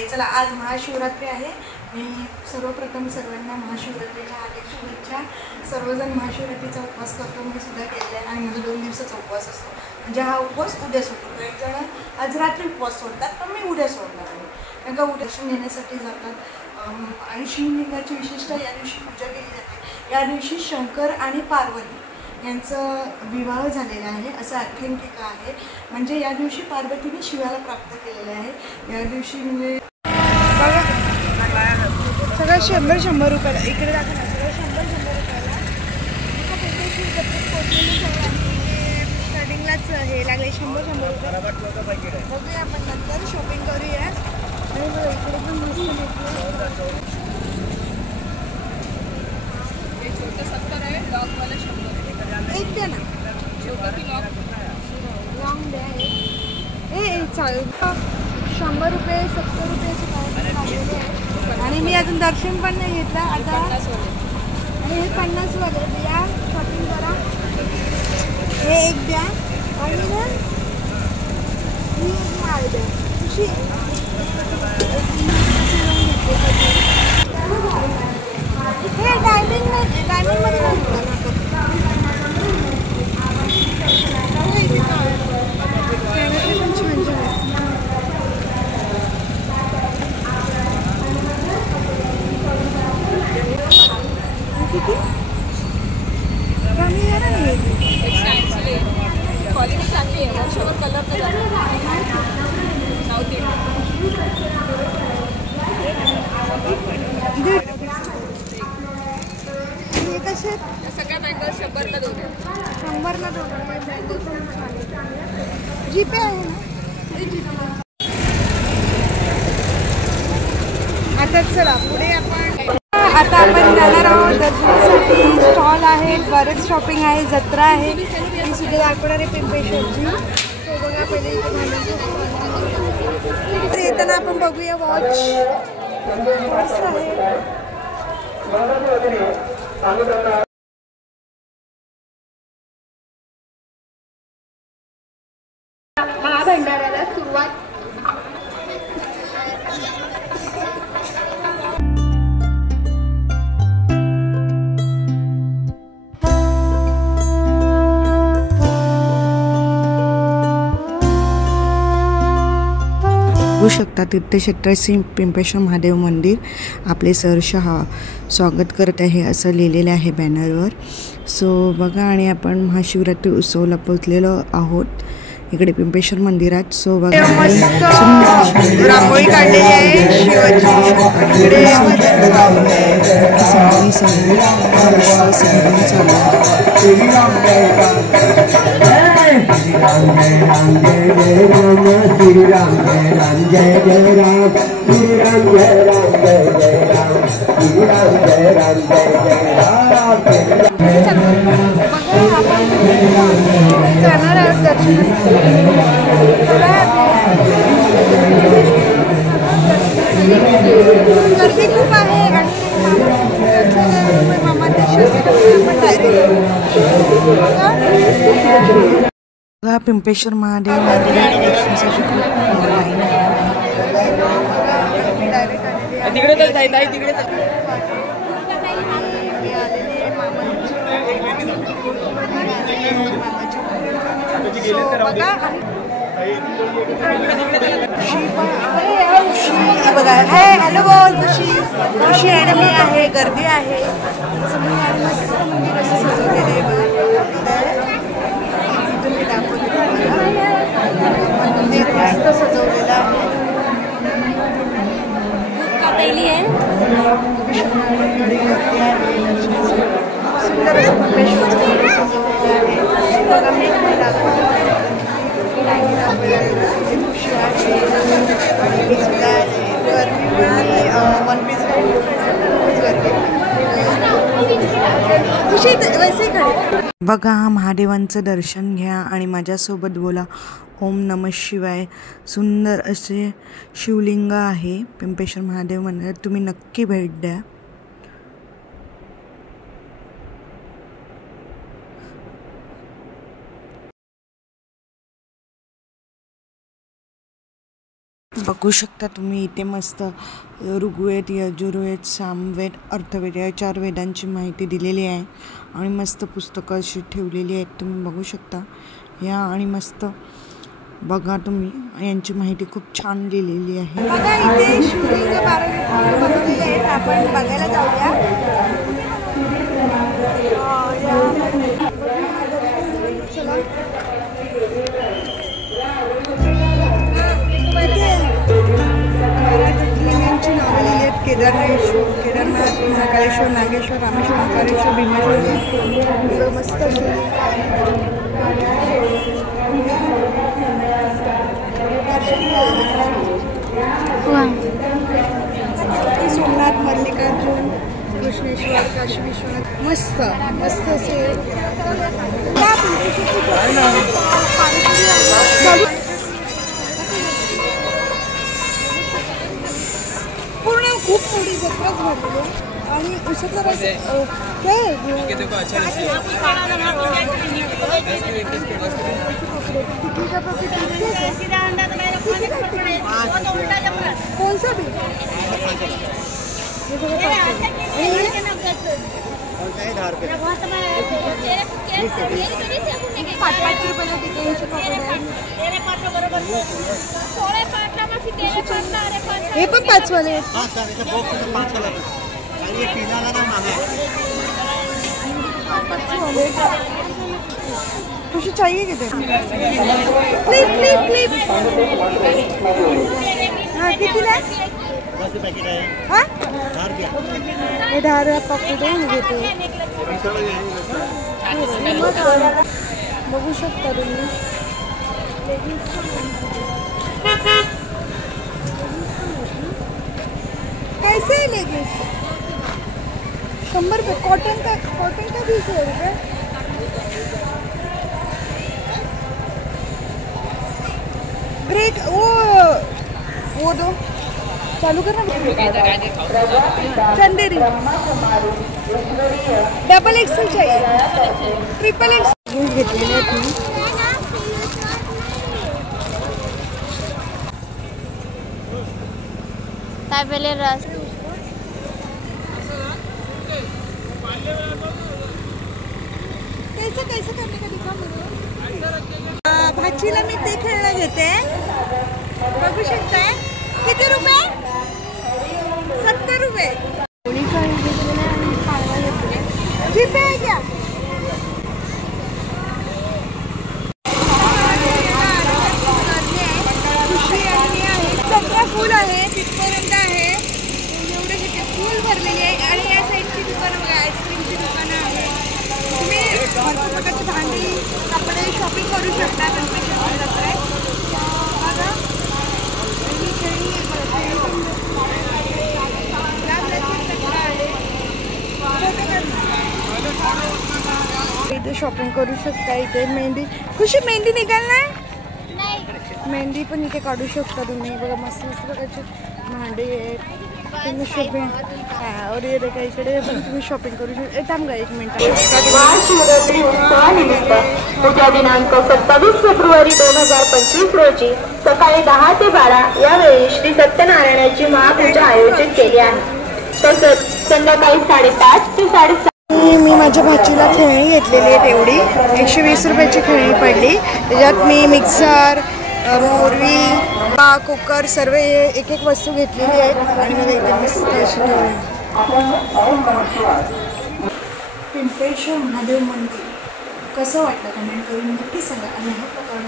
आहे। चला आज महाशिवरात्री आहे। मी सर्वप्रथम सर्वांना महाशिवरात्रीच्या हार्दिक शुभेच्छा। सर्वजण महाशिवरात्रीचा उपवास करतो, मी सुद्धा केलेला आहे आणि माझा 2 दिवसाचा उपवास असतो। म्हणजे हा उपवास उद्या सोडतो। एक जण आज रात्री उपवास सोडतात, पण मी उद्या सोडणार आहे। कारण का उद्या दर्शन घेण्यासाठी जातात आणि शिवलिंगाची विशिष्ट या दिवशी पूजा केली जाते। या दिवशी शंकर आणि पार्वती यांचा विवाह झालेला आहे असं आख्यायिका आहे। म्हणजे या दिवशी पार्वतीने शिवाला प्राप्त केलेले आहे। या दिवशी म्हणजे सगळं 100-100 रुपयाला इकडे दाखवा, सगळं 100-100 रुपयाला स्टार्टिंगलाच हे लागले 100-100 रुपये। बघूया आपण नंतर शॉपिंग करूया। आणि इकडे पण मस्त भेटलं, छोटं 70 आहे, लॉकवाला 100 एक द्या ना, लॉंग द्या हे चालेल। 100 रुपये 70 रुपयाचे काय लागलेले आहे। आणि मी अजून दर्शन पण नाही घेतलं आता। आणि हे 50 वगैरे द्या, शॉपिंग करा। हे एक द्या आणि ना ही एक माळ द्या। खुशी हे डायमंडमध्ये नाही किती कमी आहे ना, क्वालिटी चांगली आहे। वर्षभर कलर तर हे कसे सगळ्या बँगल 100ला 2 100ला 2 जीपे आहे ना। आता चला पुढे आता आपण जाणार आहोत दर्शनासाठी। स्टॉल आहेत, बरेच शॉपिंग आहे, जत्रा आहे, मी सुद्धा दाखवणार आहे पिंपेश्वरची। तो बघा पहिले इथे येताना आपण बघूया वॉच आहे। महाभंडाराला सुरुवात होऊ शकता। तीर्थक्षेत्र श्री पिंपेश्वर महादेव मंदिर आपले सहर्ष स्वागत करत आहे असं लिहिलेलं आहे बॅनरवर। सो बघा, आणि आपण महाशिवरात्री उत्सवाला पोहोचलेलो आहोत इकडे पिंपेश्वर मंदिरात। सो बघा रांगोळी काढलेली आहे शिवाची, इकडे जाणार आहोत दर्शनासाठी। गर्दी खूप आहे आणि बघा पिंपेश्वर महादेव मंदिरात दर्शनासाठी खूप लाईन आहे। तिकडे बघा हे हॅलो बोल खुशी आणि मी आहे, गर्दी आहे। मस्त मंदिर असं सजवलेलं आहे बघा, तुम्ही दाखवले मंदिर मस्त सजवलेलं आहे। सुंदर असं पिंपेश्वर सजवलेलं आहे बघा। मी बघा महादेवांचं दर्शन घ्या आणि माझ्यासोबत बोला ओम नमः शिवाय। सुंदर असे शिवलिंग आहे पिंपेश्वर महादेव मंदिरात, तुम्ही नक्की भेट द्या। बघू शकता तुम्ही इथे मस्त ऋग्वेद, यजुर्वेद, सामवेद, अर्थवेद या 4 वेदांची माहिती दिलेली आहे आणि मस्त पुस्तकं अशी ठेवलेली आहेत, तुम्ही बघू शकता या. आणि मस्त बघा तुम्ही यांची माहिती खूप छान लिहिलेली आहे. बघा इथे शिवलिंग 12 बनवलेले आहेत, आपण बघायला जाऊया. ज्योतिर्लिंगांची नावं लिहिली आहेत. केदारनाथ, महाकालेश्वर, नागेश्वर, रामेश्वर, ओंकारेश्वर, भीमेश्वर. मस्त सोमनाथ, मल्लिकार्जुन, कृष्णेश्वर, काशी विश्वनाथ. मस्त मस्त असे पूर्ण खूप मोठी जत्राच भरली आणि उसाचा रस काय कौन सा भी 5 रुपयाला हे पण 5 वाले कुछ चाहिए किधर क्लिप क्लिप क्लिप हाँ कितीला हाँ 10 रुपया पकडू घेते. बघू शकता तुम्ही कैसे है लेगिंग्स 100 रुपये. कॉटन का 20 रुपये. ब्रेक वो दो चालू करना. चंदेरी डबल एक्सेल चाहिए, ट्रिपल एक्सेल घेतलेले आहेत. काय पहले रस कैसे कैसे करने का दिखा मुझे. भाचीला मी ते खेळणं घेते. बघू शकताय. किती रुपये? 70 रुपये. जीपे आहे क्या? सगळं फुल आहे तिथपर्यंत आहे. एवढे सगळे फुल भरलेली आहे आणि या साईडची दुकानं बघा, आईस्क्रीमची दुकानं आहे. तुम्ही भरपूर प्रकारची भांडी, कपडे शॉपिंग करू शकता. गणपती जत्रेत बघा इथे शॉपिंग करू शकता. इथे मेहंदी खुशी मेहंदी निघालणार. मेहंदी पण इथे काढू शकता तुम्ही. बघा मस्त मस्त प्रकारचे भांडे आहेत. तुम्ही शॉपिंग और ये देखा इकडे पण तुम्ही शॉपिंग करू शकता. थांब गा 1 मिनिट. महाशिवरात्री उत्सवानिमित्त उद्या दिनांक 27 फेब्रुवारी 2025 रोजी सकाळी 10 ते 12 यावेळी श्री सत्यनारायणाची महापूजा आयोजित केली आहे. तसंच संध्याकाळी 5:30 ते 7:30 मी माझ्या भाचीला खेळणी घेतलेली आहे. तेवढी 120 रुपयाची खेळणी पडली. त्याच्यात मी मिक्सर, मोरवी, कुकर सर्व एक एक वस्तू घेतलेली आहेत. आणि मला इथे मस्त अशी पिंपळेश्वर महादेव मंदिर कसं वाटलं कमेंट करून नक्की सांगा. आणि हा प्रकार